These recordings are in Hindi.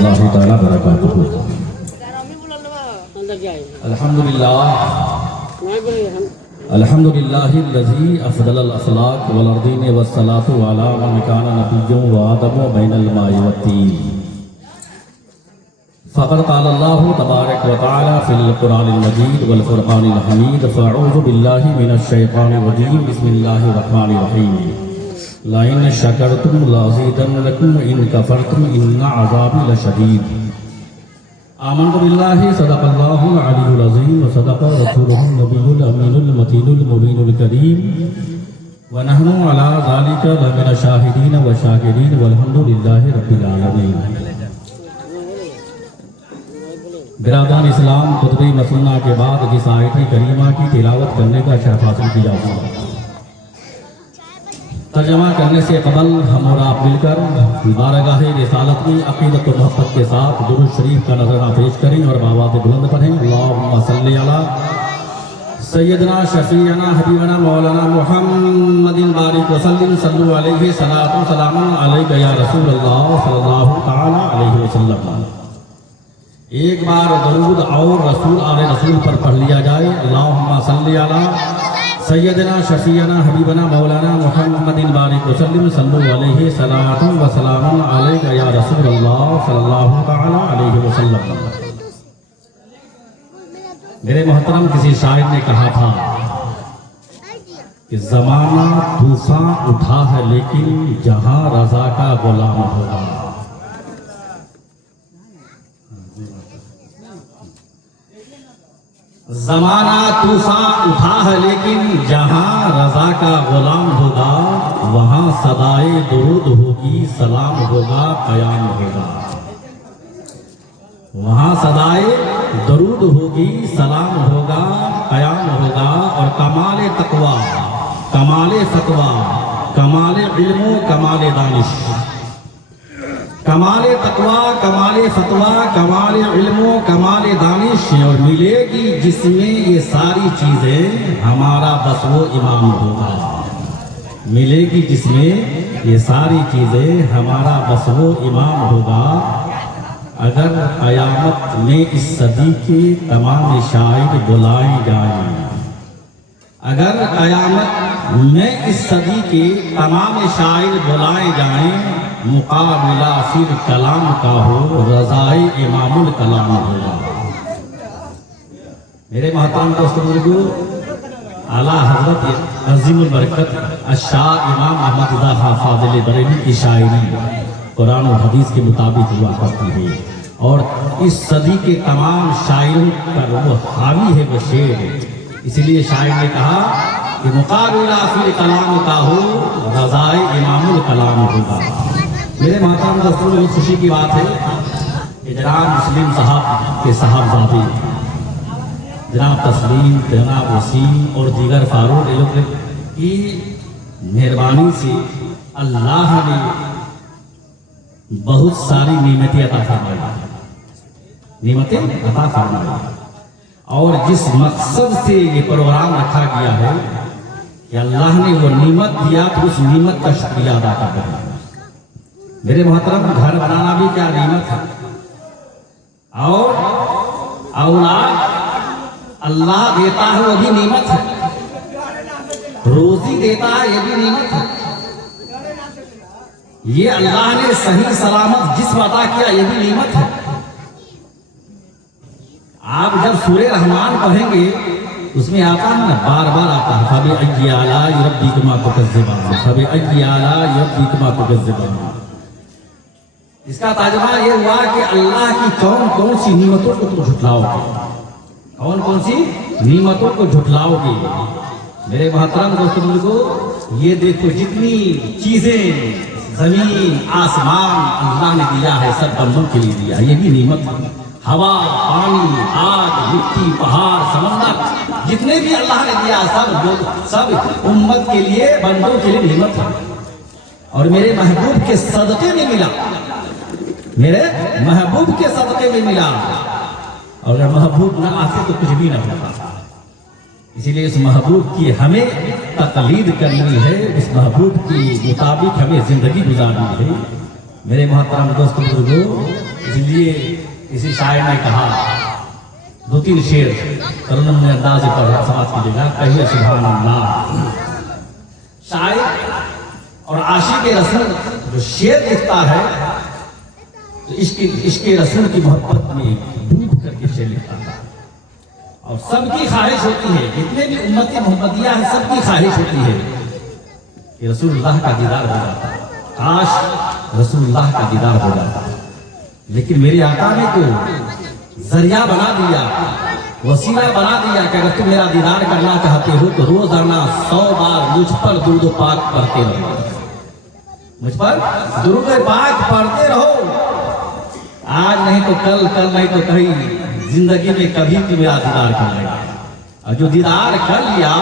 रहमतुल्लाहि ताला बरकातुहू। अल्हम्दुलिल्लाहिल्लज़ी अफ़ज़लल अख़लाक़ वल अर्दीन वस्सलातु अला मन काना नबिय्युन व आदमु बैनल माइ वत्तीन। फ़क़द क़ालल्लाहु तबारक व तआला फ़िल क़ुरआनिल मजीद वल फ़ुरक़ानिल हमीद। फ़अऊज़ु बिल्लाहि मिनश शैतानिर रजीम। बिस्मिल्लाहिर रहमानिर रहीम। लइन शकरतुम लज़ीदन्नकुम इन कफ़रतुम इन्न अज़ाबी लशदीद। आमन्तु बिल्लाहि सदक़ल्लाहुल अलीयुल अज़ीम व सदक़ रसूलुहुन नबियुल अमीनुल मतीनुल मुबीनुल करीम व नहनु अला ज़ालिका लमिन शाहिदीन व शाकिरीन वल्हम्दुलिल्लाहि रब्बिल आलमीन। बिरादरान इस्लाम, खुतबे मसनूना के बाद जिस आयत करीमा की तिलावत करने का शरफ हासिल किया हुआ, तर्जमा करने से कबल हम और आप मिलकर बारगाह रिसालत में अक़ीदत व मोहब्बत के साथ दुरूद शरीफ का नज़राना पेश करें और बावाज़ बुलंद पढ़ें। अल्लाहुम्मा सल्ली अला सय्यदना शफ़ीअना हबीबना मौलाना मुहम्मदिन बारिक वसल्लिम सल्लु अलैहि सलातु सलामुन अलैका या रसूलल्लाह सल्लल्लाहु तआला अलैहि वसल्लम। एक बार दरूद और रसूल आले रसूल पर पढ़ लिया जाए। अल्लाहुम्मा सल्ली अला सय्यदना शफ़ीअना हबीबना मौलाना मुहम्मदिन बारिक वसल्लिम सल्लु अलैहि सलातु व सलामुन अलैका या रसूलल्लाह सल्लल्लाहु तआला अलैहि वसल्लम। मेरे मोहतरम, किसी शायर ने कहा था कि ज़माना तूफ़ान उठा है लेकिन जहां रज़ा का गुलाम होगा। ज़माना तूफ़ान उठा है लेकिन जहां रज़ा का गुलाम होगा, वहां सदाए दुरूद होगी, सलाम होगा, क़याम होगा। वहां सदाए दरूद होगी, सलाम होगा, क़याम होगा। और कमाल तक़वा, कमाल फ़तवा, कमाल इल्म, कमाल दानिश, कमाल तक़वा, कमाल फ़तवा, कमाल इल्म, कमाल दानिश और मिलेगी जिसमें ये सारी चीज़ें, हमारा बस वो इमाम होगा। मिलेगी जिसमें ये सारी चीज़ें, हमारा बस वो इमाम होगा। अगर क़यामत में इस सदी के तमाम शायर बुलाए जाएं, अगर क़यामत में इस सदी के तमाम शायर बुलाए जाएं, मुकाबला फिर कलाम का हो, रज़ाए इमामुल कलाम होगा। मेरे मोहतरम दोस्तों बुजुर्गों, आला हज़रत अज़ीमुल बरकत शाह इमाम अहमद रज़ा खां फ़ाज़िल बरेली की शायरी कुरान और हदीस के मुताबिक हुआ करती है और इस सदी के तमाम शायरों पर वो हावी है, वो शेर। इसलिए शायर ने कहा कि मुकाबला फिर कलाम का हो, रज़ाए इमामुल कलाम होगा। मेरे मोहतरम दोस्तों, बहुत खुशी की बात है कि जनाब मुस्लिम साहब के साहबजादे जनाब तस्लीम, जनाब वसीम और दीगर फारूक लोग की मेहरबानी से अल्लाह ने बहुत सारी नेमतें अता फरमाई, नेमतें अता फरमाई। और जिस मकसद से ये प्रोग्राम रखा गया है कि अल्लाह ने वो नेमत दिया तो उस नेमत का शुक्रिया अदा कर रहे हैं। मेरे मोहतरम, घर बनाना भी क्या नेमत है, और औलाद अल्लाह देता है वो भी नेमत है, रोजी देता है ये भी नेमत है। ये अल्लाह ने सही सलामत जिस्म अता किया ये भी नेमत है। आप जब सूरे रहमान पढ़ेंगे उसमें आता है ना, बार बार आता है फबी अय्यि आलाइ रब्बिकुमा तुकज़्ज़िबान, फबी अय्यि आलाइ रब्बिकुमा तुकज़्ज़िबान। इसका तर्जुमा ये हुआ कि अल्लाह की कौन कौन सी नेमतों को तुम झुठलाओगे, कौन कौन सी नेमतों को झुठलाओगे। मेरे मोहतरम दोस्तों को ये देखो, जितनी चीजें जमीन आसमान अल्लाह ने दिया है सब बंदों के लिए दिया, ये भी नेमत है। हवा, पानी, आग, मिट्टी, पहाड़, समंदर, जितने भी अल्लाह ने दिया सब उम्मत के लिए, बंदों के लिए नेमत है। और मेरे महबूब के सदक़े में मिला, मेरे महबूब के सदक़े में मिला। और अगर महबूब ना आते तो कुछ भी ना होता। इसीलिए इस महबूब की हमें तकलीद करनी है, इस महबूब के मुताबिक हमें जिंदगी गुजारनी है। मेरे मोहतरम दोस्तों बुजुर्गों, इसलिए किसी शायर ने कहा, 2-3 शेर तरुणम ने अंदाज पर समाज कीजिएगा, कहिए सुभान अल्लाह। शायर और आशिक रसूल जो शेर लिखता है तो इसके रसूल की मोहब्बत में डूब करके शेर लिखता है। और सबकी ख्वाहिश होती है, जितने भी उम्मती मोहम्मदिया है, सबकी ख्वाहिश होती है कि रसूलुल्लाह का दीदार हो जाता, काश रसूलुल्लाह का दीदार हो जाता। लेकिन मेरे आका ने तो जरिया बना दिया, वसीला बना दिया कि अगर तुम मेरा दीदार करना चाहते हो तो रोजाना 100 बार मुझ पर दुरूद पाक पढ़ते रहो, मुझ पर दुरूद पाक पढ़ते रहो। आज नहीं तो कल, कल नहीं तो कहीं जिंदगी में कभी भी मेरा दीदार कर लेगा। और जो दीदार कर लिया,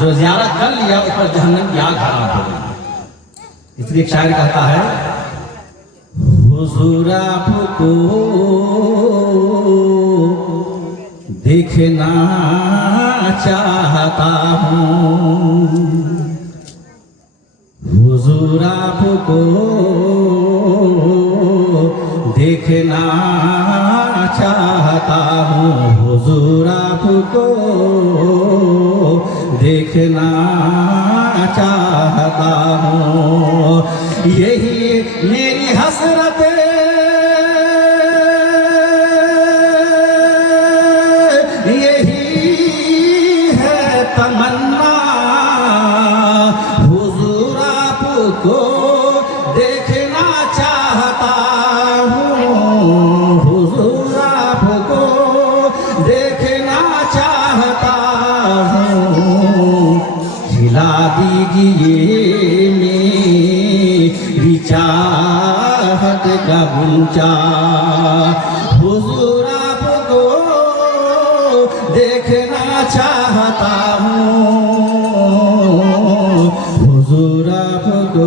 जो ज़ियारत कर लिया, उस पर जहन्नम की आग हराम हो गई। इसलिए एक शायर कहता है, हुजूर आपको देखना चाहता हूँ, हुजूर आपको देखना चाहता हूँ, हुजूर आपको देखना चाहता हूँ। यही मेरी हसरत, यही है तमन्ना, हुजूर आपको देखना चाहता हूँ, हुजूर आपको देखना चाहता हूँ। खिला दीजिए मेरी चाहत का गुंचा, हुजूर आपको देखना चाहता हूँ, हुजूर आपको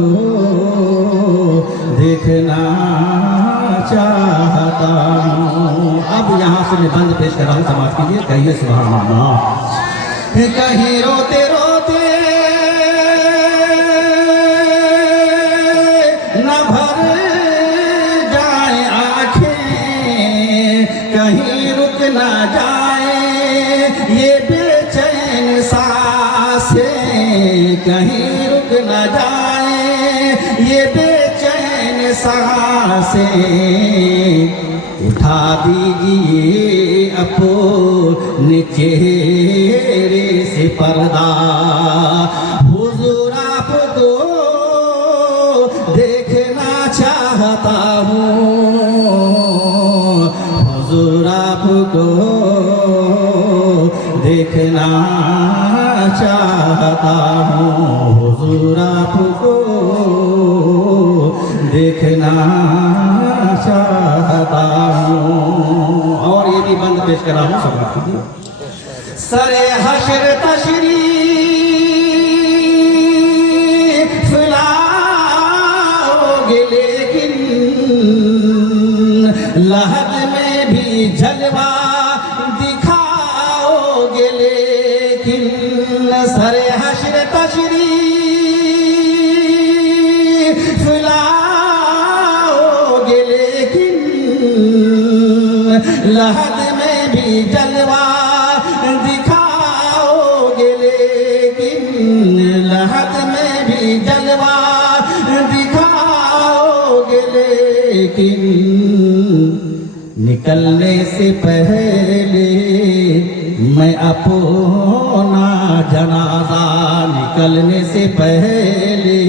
देखना चाहता हूँ। अब यहाँ से मैं बंद पेश कर रहा हूँ समाज के लिए, कहिए सुभान अल्लाह। कहीं रोते रोते न भर जाए आँखें, कहीं रुक न जाए ये बेचैन सांसें, कहीं रुक न जाए ये बेचैन सांसें। उठा दीजिए अपने चेहरे से पर्दा, हुजूर आपको देखना चाहता हूँ, हुजूर आपको देखना चाहता हूँ, हुजूर आपको देखना चाहता हूँ। और ये भी बंद पेश करा हूँ सब। सरे हशर तशरीफ लाओगे लेकिन लहद में भी जलवा दिखाओगे लेकिन, सरे हशर तशरीफ लाओगे लेकिन लहद में भी जलवा दिखाओगे लेकिन, लहद में भी जलवा दिखाओगे लेकिन। निकलने से पहले मैं अपना जनाजा, निकलने से पहले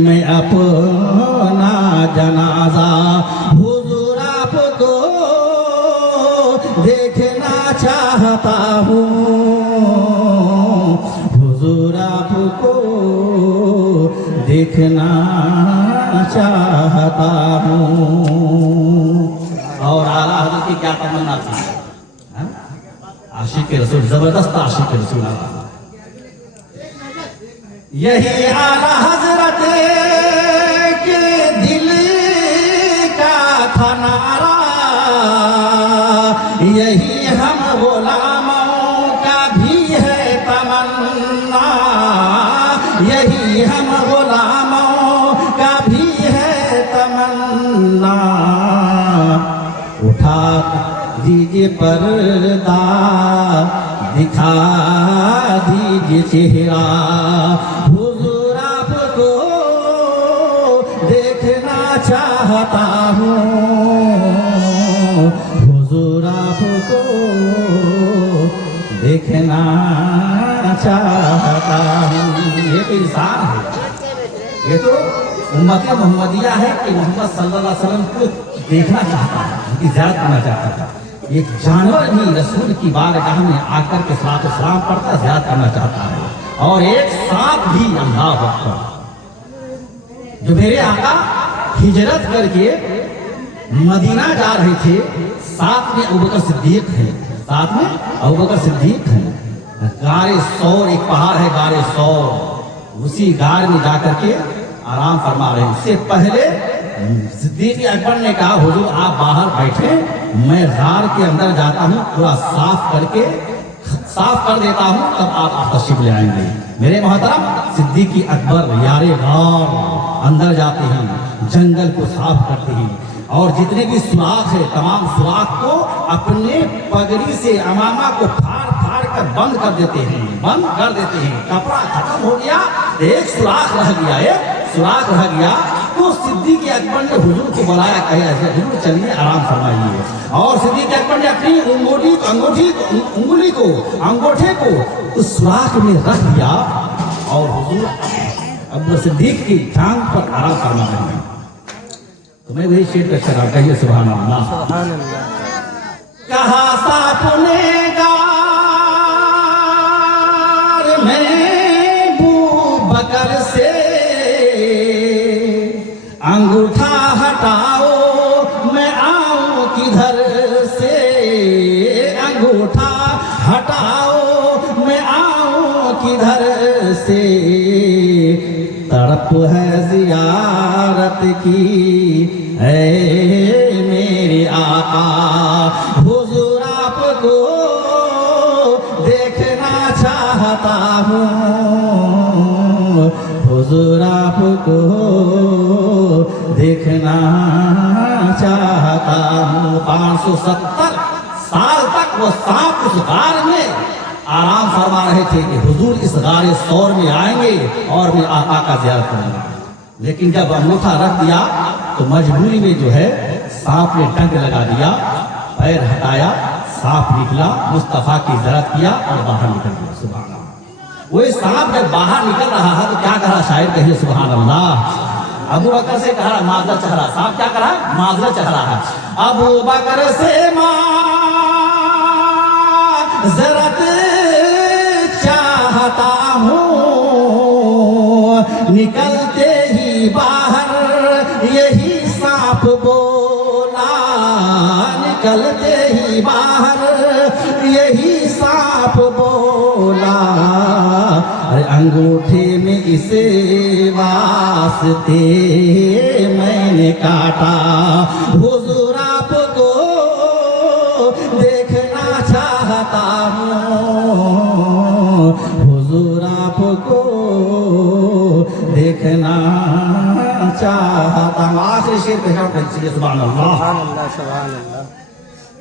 मैं अपना जनाजा, हुजूर आपको देखना चाहता हूँ, हुजूर आपको देखना चाहता हूँ। और आला हज़रत की क्या तमन्ना थी, आशिक रसूल, जबरदस्त आशिक रसूल। यही आला हज़रत के दिल का था नारा, यही हम गुलामों का भी है तमन्ना, यही हम गुलामों का भी है तमन्ना। दीजिए पर्दा, दिखा दीजिए चेहरा, हुजूर आपको देखना चाहता हूँ, हुजूर आपको देखना चाहता हूँ। ये तो इंसान है, ये तो उम्मत मोहम्मदिया है कि मोहम्मद सल्लल्लाहु अलैहि वसल्लम को देखना चाहता है, उनकी ज़ियारत करना चाहता था। एक जानवर भी रसूल की बारगाह में आकर के सलातो सलाम पढ़ता ज़ियारत करना चाहता है, और एक सांप भी, अल्लाह अकबर, जो मेरे आका हिजरत करके मदीना जा रहे थे, साथ में अबू बकर सिद्दीक है, साथ में अबू बकर सिद्दीक है। गारे सौर, एक पहाड़ है गारे सौर, उसी गार में जाकर के आराम फरमा रहे हैं। इससे पहले सिद्दीक अकबर ने कहा, हुजूर आप बाहर बैठे, मैं गार के अंदर जाता हूँ, पूरा साफ कर देता हूँ, तब आप तशरीफ ले आएंगे। मेरे मोहतरम सिद्दीक अकबर यारे गार अंदर जाते हैं, जंगल को साफ करते हैं, और जितने भी सुराख है तमाम सुराख को अपने पगड़ी से अमामा को फाड़ कर बंद कर देते हैं, कपड़ा खत्म हो गया, एक सुराख रह गया, तो सिद्दीक अकबर ने हुजूर को बुलाया, कहे ऐसे हुजूर चलिए आराम फरमाइए। और सिद्दीक अकबर ने अपनी अंगूठे को उस सुराख में रख दिया, और हुजूर अब सिद्दीक की टांग पर आराम फरमा रहे हैं। तो मैं वही शेर का शराब, कहिए सुभान अल्लाह। कहा सांप ने गार में अबू बकर से, अंगूठा हटाओ मैं आऊं किधर से, अंगूठा हटाओ मैं आऊं किधर से, तड़प है ज़ियारत की है मेरे आका, हुजूर आपको देखना चाहता हूँ, हुजूर आपको देखना चाहता हूँ। 570 साल तक वो सांप उस गार में आराम फरमा रहे थे कि हुजूर इस गारे सौर में आएंगे और मैं आका का ज़ियारत करूंगा। लेकिन जब अंगूठा रख दिया तो मजबूरी में जो है सांप ने डंक लगा दिया, पैर हटाया, सांप निकला, मुस्तफा की ज़ियारत किया और बाहर निकल गया। सुभान अल्लाह। वही सांप जब बाहर निकल रहा है तो क्या कहा शायर, कहिए सुभान अल्लाह। अबू बकर से कहा माजरा चढ़ रहा, सांप क्या करा, माजरा चढ़ रहा है। अबू बकर से माजरत चाहता हूँ, निकलते ही बाहर यही सांप बोला, निकलते ही बाहर यही सांप बोला, अरे अंगूठे में इसे वास्ते मैंने काटा, हुजूर आपको देखना चाहता हूँ, हुजूर आपको देखना चाहता हूँ। आखिरी शेर पे सुभान अल्लाह।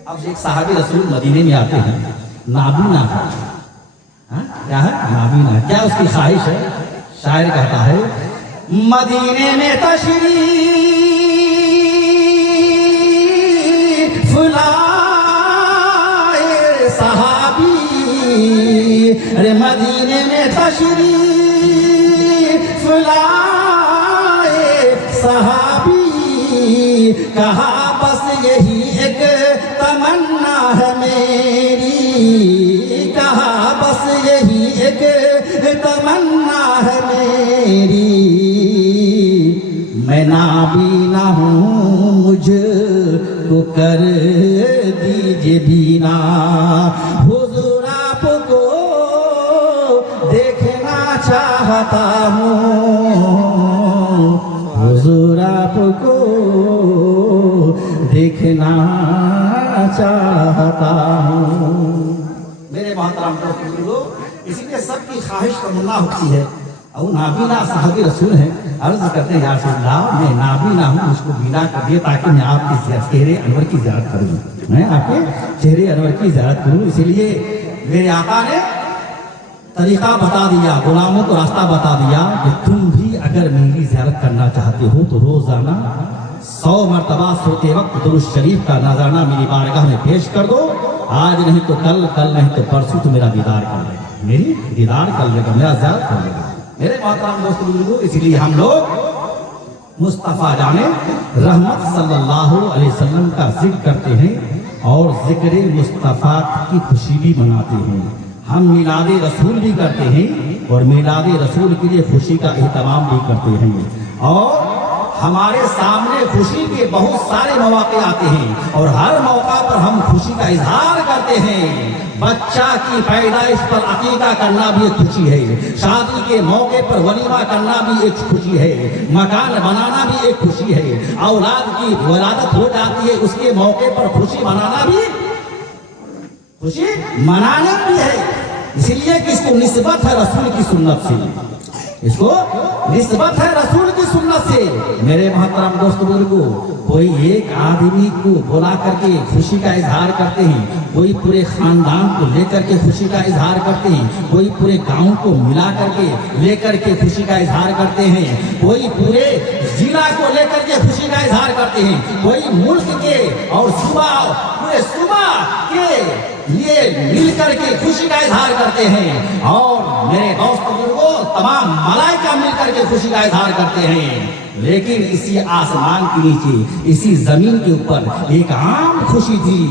अब एक साहबी रसूल मदीने में आते हैं, नाबीना है, क्या है नाबीना, क्या उसकी ख्वाहिश है? शायर कहता है, मदीने में तशरीफ लाए सहाबी, अरे मदीने में तशरीफ लाए सहाबी, कहा बस यही एक तमन्ना है मेरी, कहा बस यही एक तमन्ना है मेरी, मैं नाबीना हूँ मुझको कर दीजिए बीना, हुजूर आपको देखना चाहता हूँ, हुजूर आपको देखना चाहता हूँ। मेरे मोहतरम दोस्तों, इसीलिए सबकी ख्वाहिश तमन्ना होती है और नाबीना साहब रसूल हैं, अर्ज करते हैं या रसूलल्लाह मैं नाबीना हूँ, मुझको बीना कर दिए ताकि मैं आपके चेहरे अनवर की ज़ियारत करूँ, मैं आपके चेहरे अनवर की ज़ियारत करूँ। इसीलिए मेरे आका ने तरीका बता दिया, गुलामों को रास्ता बता दिया कि तुम भी अगर मेरी ज़ियारत करना चाहते हो तो रोज़ाना 100 मरतबा सोते वक्त दुरूद शरीफ का नजराना मेरी बारगाह में पेश कर दो। आज नहीं तो कल, कल नहीं तो परसों तो मेरा दीदार कर लेगा, मेरी दीदार कर लेगा, मेरा ज़ियारत कर लेगा। मेरे मोहतरम दोस्तों बुजुर्गों, इसलिए हम लोग मुस्तफ़ा जाने रहमत सल्लल्लाहु अलैहि वसल्लम का जिक्र करते हैं और जिक्र मुस्तफ़ा की खुशी भी मनाते हैं। हम मिलाद रसूल भी करते हैं और मिलाद रसूल के लिए खुशी का एहतमाम भी करते हैं। और हमारे सामने खुशी के बहुत सारे मौके आते हैं और हर मौका पर हम खुशी का इजहार करते हैं। बच्चा की पैदाइश पर अकीका करना भी एक खुशी है, शादी के मौके पर वलीमा करना भी एक खुशी है, मकान बनाना भी एक खुशी है, औलाद की वलादत हो जाती है उसके मौके पर खुशी मनाना भी है। इसलिए कि इसको निस्बत है रसूल की सुन्नत से, इसको निस्बत है रसूल की सुन्नत से। मेरे मोहतरम दोस्तों बुजुर्गों, कोई एक आदमी को बुला करके खुशी का इजहार करते हैं, कोई पूरे खानदान को लेकर के खुशी का इजहार करते हैं, कोई पूरे गांव को मिला करके लेकर के खुशी का इजहार करते हैं, कोई पूरे जिला को लेकर के खुशी का इजहार करते हैं, कोई मुल्क के और पूरे सूबा के लिए मिलकर के खुशी का इजहार करते हैं। और मेरे दोस्त बुजुर्गों, तमाम मलाइका मिलकर के खुशी का इजहार करते हैं। लेकिन इसी आसमान के नीचे, इसी जमीन के ऊपर एक आम खुशी थी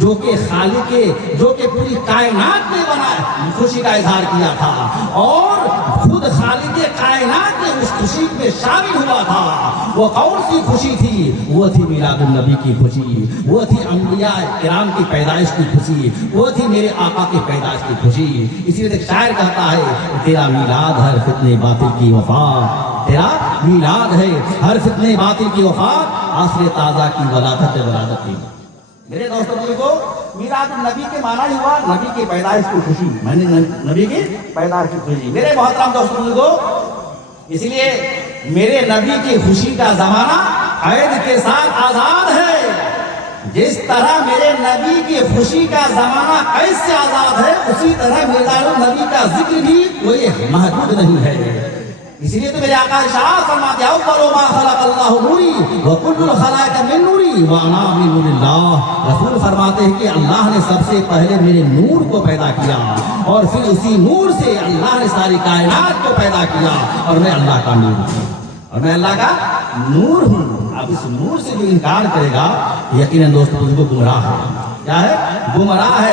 जो कि पूरी कायनात ने बनाया, खुशी का इजहार किया था और खुद खालिक कायनात ने उस खुशी में शामिल हुआ था। वो कौन सी खुशी थी? वो थी मिलादुन नबी की खुशी, वो थी अंबिया किराम की पैदाइश की खुशी, वो थी मेरे आका की पैदाइश की खुशी। इसीलिए एक शायर कहता है, तेरा मिलाद हर फितने बातिल की वफात, तेरा मिलाद है हर फितने बातिल की वफात, आसरे ताजा की वलादत की। मेरे दोस्तों को मिलाद नबी के माना ही हुआ नबी की पैदाइश की खुशी, मैंने नबी की पैदाइश की खुशी। मेरे मोहतरम दोस्तों को इसलिए मेरे नबी की खुशी का जमाना कैद के साथ आजाद है। जिस तरह मेरे नबी की खुशी का जमाना कैद से आजाद है, उसी तरह मिलाद नबी का जिक्र भी कोई महदूद नहीं है। इसलिए तो मेरे आका इरशाद फरमाते हैं, अव्वलु मा खलक़ल्लाहु नूरी व कुल्लुल खलाइक़ मिन नूरी व अना मिन नूरिल्लाह। रसूल फरमाते हैं कि अल्लाह ने सबसे पहले मेरे नूर को पैदा किया और फिर उसी नूर से अल्लाह ने सारी कायनात को पैदा किया और मैं अल्लाह का नूर हूँ और मैं अल्लाह का नूर हूँ। अब इस नूर से जो इनकार करेगा यकीनन दोस्तों उसको गुमराह है। क्या है? गुमराह है,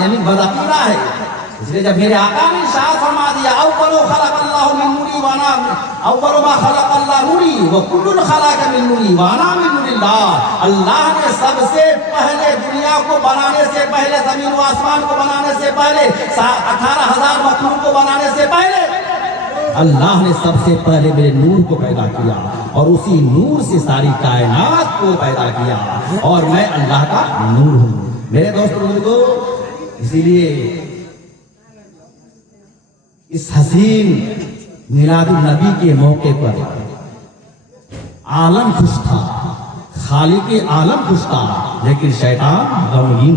यानी बदअकीदा है। इसलिए जब मेरे आका ने इरशाद फरमा दिया, अव्वलु खलक़ल्लाहु मिन नूरी व अना अव्वलु मा खलक़ल्लाहु नूरी व कुल्लुल खलाइक़ मिन नूरी व अना मिन नूरिल्लाह। अल्लाह ने सबसे पहले दुनिया को बनाने से पहले, जमीन व आसमान को बनाने से पहले, 18,000 मखलूक को बनाने से पहले अल्लाह ने सबसे पहले मेरे नूर को पैदा किया और उसी नूर से सारी कायनात को पैदा किया और मैं अल्लाह का नूर हूँ। मेरे दोस्तों, इसीलिए इस हसीन मिलादुन नबी के मौके पर आलम खुश था, खालिक आलम खुश था, लेकिन शैतान गमगीन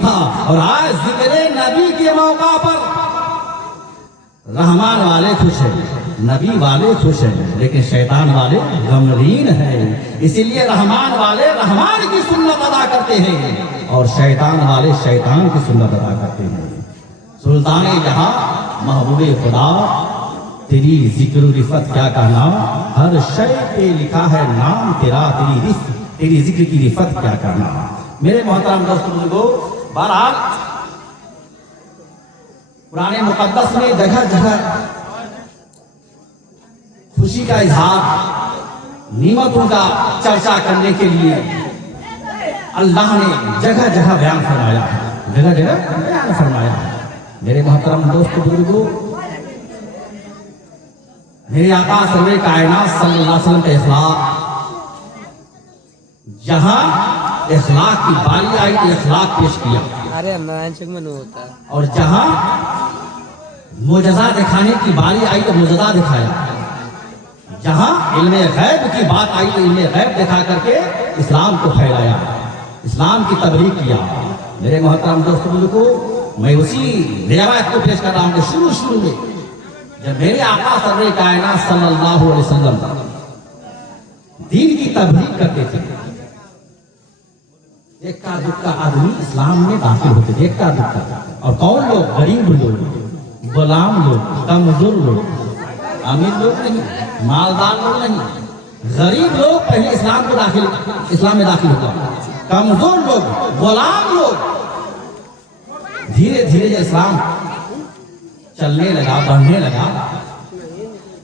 था। और आज जिक्र नबी के मौका पर रहमान वाले खुश हैं, नबी वाले खुश हैं, लेकिन शैतान वाले गमगीन हैं। इसीलिए रहमान वाले रहमान की सुन्नत अदा करते हैं और शैतान वाले शैतान की सुन्नत अदा करते हैं। सुल्तान जहां महबूबे खुदा, तेरी जिक्र रिफत क्या कहना, हर शय पे लिखा है नाम तेरा, तेरी जिक्र की रिफत क्या करना। मेरे मोहतरम दोस्तों को बहरहाल पुराने मुकद्दस में जगह जगह खुशी का इजहार, निमतों का चर्चा करने के लिए अल्लाह ने जगह जगह बयान फरमाया है, जगह जगह बयान फरमाया है। मेरे मोहतरम दोस्तों बुजुर्गों, मेरे आका सर्वे कायनात सल्लल्लाहु अलैहि वसल्लम का इखलाक, जहां इखलाक की बारी आई तो इखलाक पेश किया, अरे नारायण चक में होता है, और जहां मोजज़ा दिखाने की बारी आई तो मोजज़ा दिखाया, जहां इल्मे गैब की बात आई तो इल्मे गैब दिखा करके इस्लाम को फैलाया, इस्लाम की तबलीग किया। मेरे मोहतरम दोस्तों को मैं उसी रिवायत को पेश कर रहा हूं कि शुरू में जब मेरे आका सर्रे कायनात सल्लल्लाहु अलैहि वसल्लम दीन की तबलीग करते थे, एक का दुक्का आदमी इस्लाम में दाखिल होते थे, एक का दुक्का। और कौन लोग? गरीब लोग, गुलाम लोग, कमजोर लोग, अमीर लोग नहीं, मालदार लोग नहीं, गरीब लोग पहले इस्लाम में दाखिल हुआ। कमजोर लोग, गुलाम लोग, धीरे धीरे इस्लाम चलने लगा, बढ़ने लगा,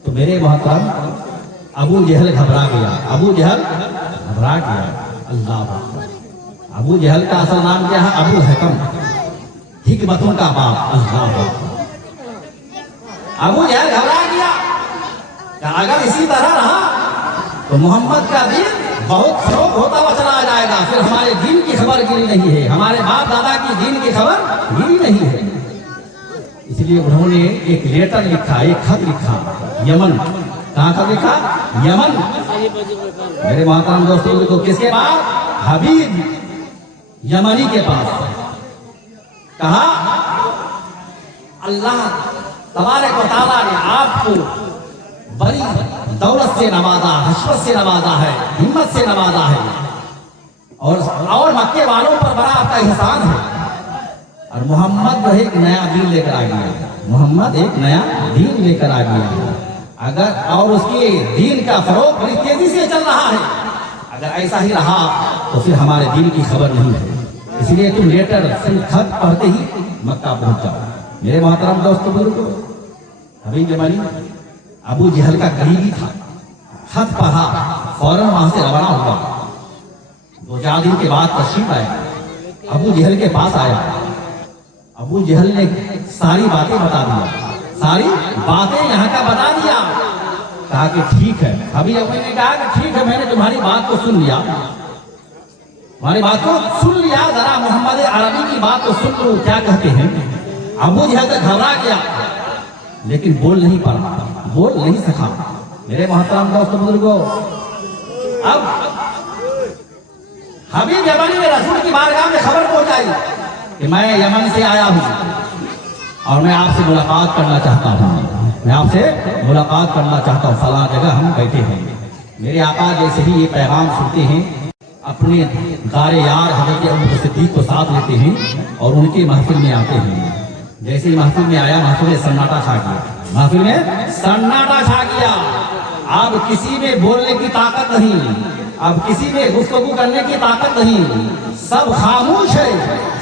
तो मेरे मोहतरम अबू जहल घबरा गया। अबू जहल घबरा गया। अल्लाह, अबू जहल का असल नाम क्या है? अबू हकम, हिकमतों का बाप। अल्लाह, अबू जहल घबरा गया कि अगर इसी तरह रहा तो मोहम्मद का दीन बहुत फरोग होता हुआ चला जाएगा, फिर हमारे दीन की खबर गिरी नहीं है, हमारे बाप दादा की दीन की खबर गिरी नहीं है। इसलिए उन्होंने एक लेटर लिखा, एक खत लिखा यमन। कहाँ खत लिखा? यमन। मेरे मोहतरम दोस्तों को किसके पास? हबीब यमनी के पास। कहा अल्लाह तबारक व तआला ने आपको बड़ी दौलत से नवाजा, हशमत से नवाजा है, हिम्मत से नवाजा है, और मक्के वालों पर बड़ा आपका एहसान है। और मोहम्मद वह एक नया दीन लेकर आ गया, मोहम्मद एक नया दीन लेकर आ गया। अगर और उसकी दीन का फरोग बड़ी तेजी से चल रहा है, अगर ऐसा ही रहा तो फिर हमारे दीन की खबर नहीं है। इसलिए तुम लेटर खत पढ़ते ही मक्का पहुंच जाओ। मेरे मोहतरम दोस्तों बुजुर्गों, हबीब यमनी अबू जहल का करीबी था। खत पढ़ा, फौरन वहां से रवाना हुआ। 2-4 दिन के बाद तशरीफ आया, अबू जहल के पास आया। अबू जहल ने सारी बातें बता दिया, सारी बातें यहाँ का बता दिया। कहा कि ठीक है। अभी यमनी ने कहा कि ठीक है, मैंने तुम्हारी बात को सुन लिया, तुम्हारी बात को सुन लिया, जरा मोहम्मद अरबी की बात को सुन लो क्या कहते हैं। अबू जहल तो घबरा गया, लेकिन बोल नहीं पाया, बोल नहीं सका। मेरे मोहतरम दोस्तों बुजुर्गों, अब हबीब यमनी ने रसूल की बारगाह में खबर पहुंचाई कि मैं यमन से आया हूं और मैं आपसे मुलाकात करना चाहता हूं, मैं आपसे मुलाकात करना चाहता हूं, फलां जगह हम बैठे हैं। मेरे आका जैसे ही ये पैगाम सुनते हैं, अपने गारे यार हज़रत अबू बकर सिद्दीक़ को साथ लेते हैं और उनकी महफिल में आते हैं। जैसे ही महफिल में आया, महफिल में सन्नाटा छा गया, महफिल में सन्नाटा छा गया। अब किसी में बोलने की ताकत नहीं, अब किसी में गुफ्तगू करने की ताकत नहीं, सब खामोश है,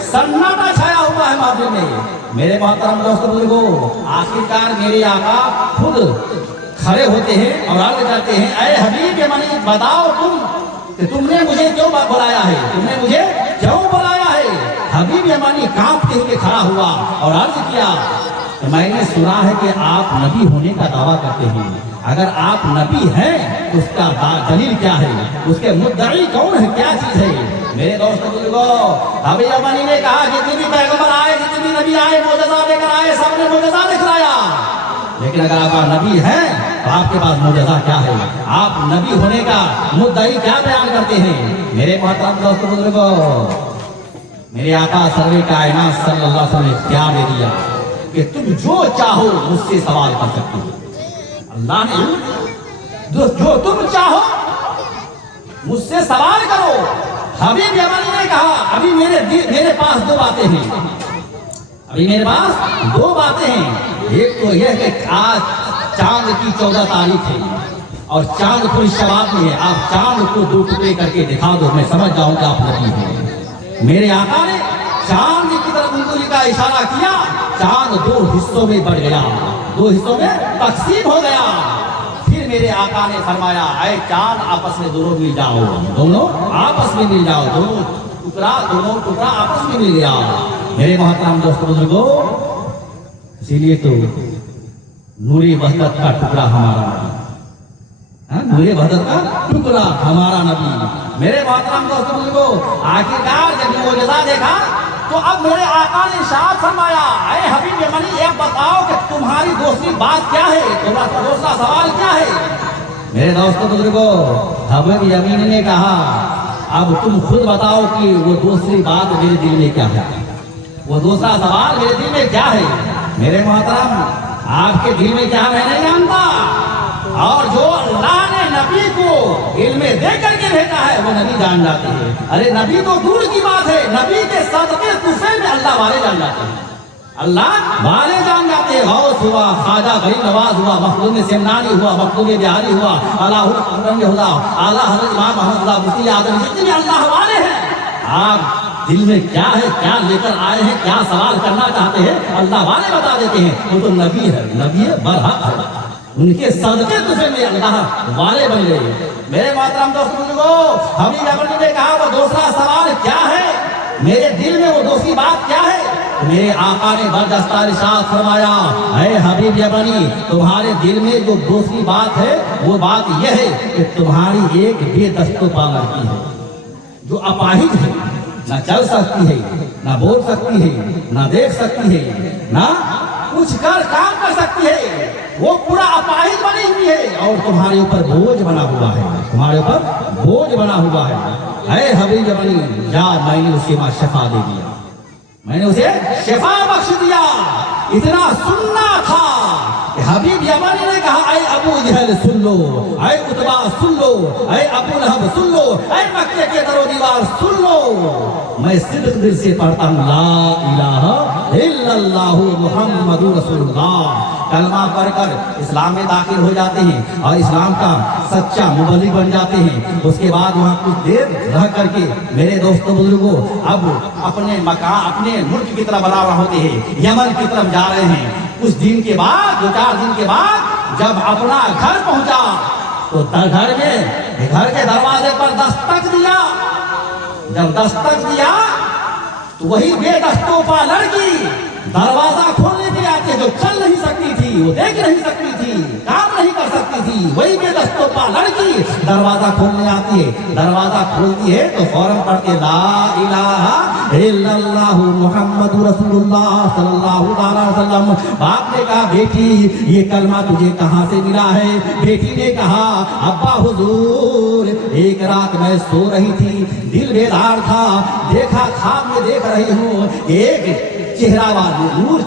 सन्नाटा छाया हुआ है महफिल में। मेरे मोहतरम दोस्तों बुजुर्गों, आखिरकार मेरे आका खुद खड़े होते हैं और अर्ज करते हैं, ऐ हबीब यमनी, बताओ तुमने मुझे क्यों बुलाया है, तुमने मुझे क्यों बुलाया है। हबीब यमनी कांपते हुए खड़ा हुआ और अर्ज किया, तो मैंने सुना है कि आप नबी होने का दावा करते हैं, अगर आप नबी हैं तो उसका दलील क्या है, उसके मुद्दई कौन है, क्या चीज है। मेरे दोस्तों बुजुर्गों, हबीब यमनी ने कहा जितने भी पैगंबर आए, जितने भी नबी आए, मोजज़ा लेकर आए, सबने मोजज़ा दिखलाया, लेकिन अगर आप नबी हैं तो आपके पास मोजज़ा क्या है, आप नबी होने का मुद्दई क्या बयान करते हैं। मेरे मोहतरम दोस्तों बुजुर्गों, मेरे आका सर्वे कायनात सल्लल्लाहु अलैहि वसल्लम ने इख्तियार दे दिया कि तुम जो चाहो मुझसे सवाल कर सकते हो। अल्लाह ने जो तुम चाहो मुझसे सवाल करो। हबीब यमनी ने कहा, अभी मेरे पास 2 बातें हैं, अभी मेरे पास 2 बातें हैं। एक तो यह कि आज चांद की 14 तारीख है और चांद पूरी शबाब में है, आप चांद को 2 टुकड़े करके दिखा दो, मैं समझ जाऊंगा आप नबी हैं। मेरे आका ने चांद की तरफ उंगली का इशारा किया, चांद 2 हिस्सों में बढ़ गया, 2 हिस्सों में तकसीम हो गया। फिर मेरे आका ने फरमाया, ऐ चांद आपस में दोनों मिल जाओ, दोनों आपस में मिल जाओ, दोनों टुकड़ा आपस में मिल गया। मेरे मोहतरम दोस्तों बुजुर्गों, इसीलिए तो नूरे वहदत का टुकड़ा हमारा नबी, नूरे वहदत का टुकड़ा हमारा नबी। मेरे मोहतरम दोस्तों बुजुर्गों, आखिरकार जब मोजज़ा देखा तो अब मेरे आका ने इरशाद फरमाया, ऐ हबीब यमनी एक बताओ कि तुम्हारी दूसरी बात क्या है, तुम्हारा दूसरा सवाल क्या है। मेरे दोस्तों बुजुर्गों, हबीब यमनी ने कहा अब तुम खुद बताओ कि वो दूसरी बात मेरे दिल में क्या है, वो दूसरा सवाल मेरे दिल में क्या है। मेरे मोहतरम आपके दिल में क्या मैं नहीं जानता, और जो अल्लाह ने नबी को इल्म दे करके भेजा है वो नबी जान जाते हैं। अरे नबी तो दूर की बात है, नबी के सदके तुफे में अल्लाह वाले जान जाते हैं, अल्लाह वाले जान जाते हैं। गौस हुआ, ख्वाजा गरीब नवाज हुआ, मखदूम सिमनानी हुआ, मखदूम बिहारी हुआ, आला हज़रत इमाम अहमद मुफ्ती आजम, जितने भी अल्लाह वाले हैं, आप दिल में क्या है, क्या लेकर आए हैं, क्या सवाल करना चाहते हैं, अल्लाह वाले बता देते हैं। वो तो नबी है, नबी है बरहक है, उनके सदके तुझे में अल्लाह वाले बन गए। मेरे मोहतरम दोस्तों बुजुर्गों, हबीब यमनी ने कहा वो दूसरा सवाल क्या है, मेरे दिल में वो दूसरी बात क्या है। मेरे आका ने बरदस्ता इरशाद फरमाया, ऐ हबीब यमनी तुम्हारे दिल में जो दूसरी बात है वो बात यह है कि तुम्हारी एक बेदस्तोपा लड़की है जो अपाहिज है, ना चल सकती है, ना बोल सकती है, ना देख सकती है, ना कुछ कर काम कर सकती है, वो पूरा अपाहिज बनी हुई है और तुम्हारे ऊपर बोझ बना हुआ है, तुम्हारे ऊपर बोझ बना हुआ है। ऐ हबीब यमनी जा, मैंने उसे शफा दे दिया, मैंने उसे शफा बख्श दिया। इतना सुनना था कि हबीब यमनी ने कहा, ऐ अबू जहल सुन लो, ऐ उतबा सुन लो, ऐ अबू लहब सुन लो, ऐ मक्के के दरो दीवार सुन लो, मैं सिद्क दिल से पढ़ता हूँ ला इलाहा इल्लल्लाहु मुहम्मदुर रसूलुल्लाह। कलमा पढ़कर इस्लाम में दाखिल हो जाते हैं और इस्लाम का सच्चा मुबल्लिग बन जाते हैं। उसके बाद वहाँ कुछ देर रह करके मेरे दोस्तों बुजुर्गों अब अपने मकान अपने मुल्क की तरफ रवाना होते हैं, यमन की तरफ जा रहे हैं। कुछ दिन के बाद 2-4 दिन के बाद जब अपना घर पहुंचा तो घर के दरवाजे पर दस्तक दिया। जब दस्तक दिया तो वही बेदस्तोपा लड़की दरवाजा खोलने के लिए आती है, जो चल नहीं सकती थी, वो देख नहीं सकती थी, काम नहीं कर सकती थी, वही बेदस्तोपा लड़की दरवाजा खोलने आती है। दरवाजा खोलती है तो फौरन पढ़ते ला इलाहा इल्लल्लाहु मुहम्मदुर रसूलुल्लाह सल्लल्लाहु अलैहि वसल्लम। बाप ने कहा, बेटी ये कलमा तुझे कहाँ से मिला है? बेटी ने कहा, अब्बा हुजूर एक रात मैं सो रही थी, दिल बेदार था, देखा ख्वाब में देख रही हूँ एक चेहरा वाला नूर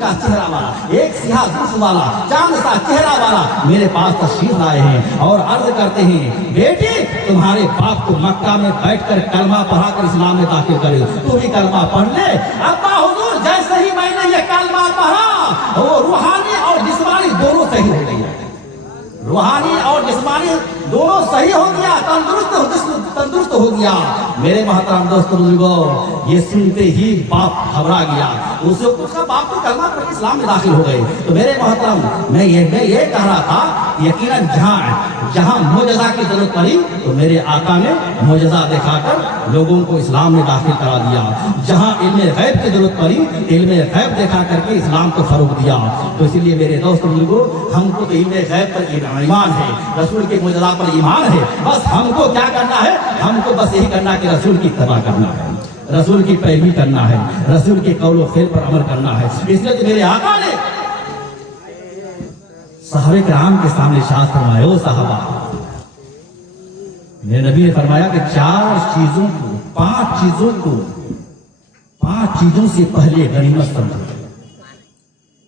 का चेहरा वाला, एक सियाह जुल्फ वाला, चांद सा चेहरा वाला मेरे पास तशरीफ लाए हैं और अर्ज करते हैं, बेटी तुम्हारे बाप को मक्का में बैठकर कलमा पढ़ाकर इस्लाम में दाखिल करे, तू भी कलमा पढ़ ले। अब्बा हुजूर जैसे ही मैंने ये कलमा पढ़ा वो रूहानी और जिस्मानी दोनों सही हो गया, रूहानी और जिस्मानी दोनों सही हो गया, तंदुरुस्त हो गया। मेरे मोहतरम दोस्तों बुजुर्गों, ये सुनते ही बाप घबरा गया, उसका बाप तो कलमा पढ़ के इस्लाम में दाखिल हो गए। तो मेरे मोहतरम मैं ये कह रहा था, यकीनन जहाँ मोजज़ा की जरूरत पड़ी तो मेरे आका ने मोजज़ा दिखाकर लोगों को इस्लाम में दाखिल करा दिया। जहाँ इल्मे गैब की जरूरत पड़ी, इल्मे गैब दिखा करके इस्लाम को फरोग दिया। तो इसीलिए मेरे दोस्त बुजुर्गों, हमको तो इल्मे गैब पर ईमान है, रसूल के मोजज़ा पर ईमान है। बस हमको क्या करना है? हमको बस यही करना कि रसूल की इत्तबा करना है, रसूल की पैरवी करना है, रसूल के कौल खेल पर अमल करना है। इसलिए तो मेरे आका ने सहाबे किराम के सामने इरशाद फरमाया, ओ सहाबा, मेरे नबी ने फरमाया कि 5 चीजों से पहले गनीमत समझो।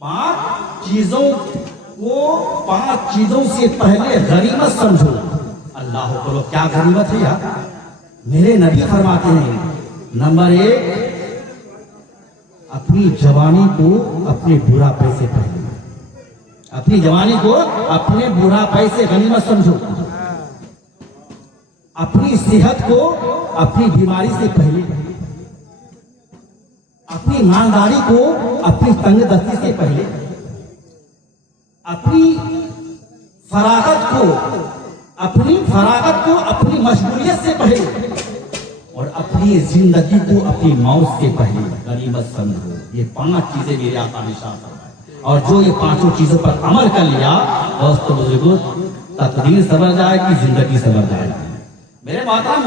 5 चीजों से पहले गनीमत समझो। अल्लाह को क्या गनीमत है यार? मेरे नबी फरमाते हैं, नंबर 1, अपनी जवानी को अपने बुढ़ापे से पहले, अपनी जवानी को अपने बुढ़ापे से गनीमत समझो। अपनी सेहत को अपनी बीमारी से पहले, अपनी ईमानदारी को अपनी तंगदस्ती से पहले, अपनी फरागत को अपनी मशगूलियत से पहले, और अपनी जिंदगी को अपनी मौत से पहले गनीमत समझो। ये 5 चीजें मेरे आका ने इरशाद फरमाई, और जो ये 5 चीजों पर अमल कर लिया, दोस्तों बुजुर्गों, तकदीर संवर जाएगी, जिंदगी संवर जाएगी। मेरे मोहतरम,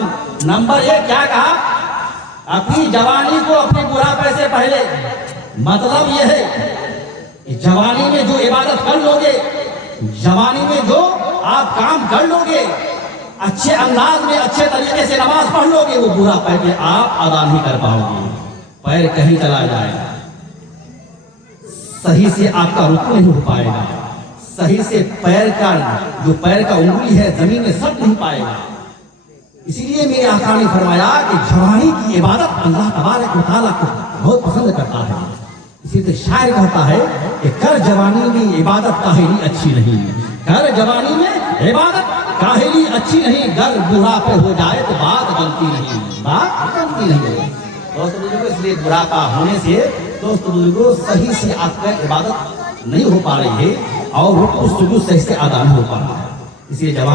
नंबर 1 क्या कहा? अपनी जवानी को अपने बुढ़ापे से पहले, मतलब यह है कि जवानी में जो इबादत कर लोगे, जवानी में जो आप काम कर लोगे, अच्छे अंदाज में अच्छे तरीके से नमाज पढ़ लोगे, वो बुढ़ापे में आप अदा नहीं कर पाओगे। पैर कहीं चला जाए, सही से आपका रुकू नहीं हो पाएगा, सही से पैर का जो पैर का उंगली है जमीन में सब नहीं पाएगा। इसीलिए मेरे आका ने फरमाया कि जवानी की इबादत अल्लाह तबारक व तआला को बहुत पसंद करता है। इसीलिए शायर कहता है कि कर जवानी में इबादत काहेली अच्छी नहीं, कर जवानी में इबादत काहेली अच्छी नहीं, गर बुढ़ापे हो जाए तो बात बनती नहीं, बात बनती नहीं। दोस्तों बुजुर्गो, इसलिए बुढ़ापा होने से दोस्तों बुजुर्गो सही से आपका इबादत नहीं हो पा रही है और रुकू सुजूद सही से अदा नहीं हो पा रहा है। इसलिए जवान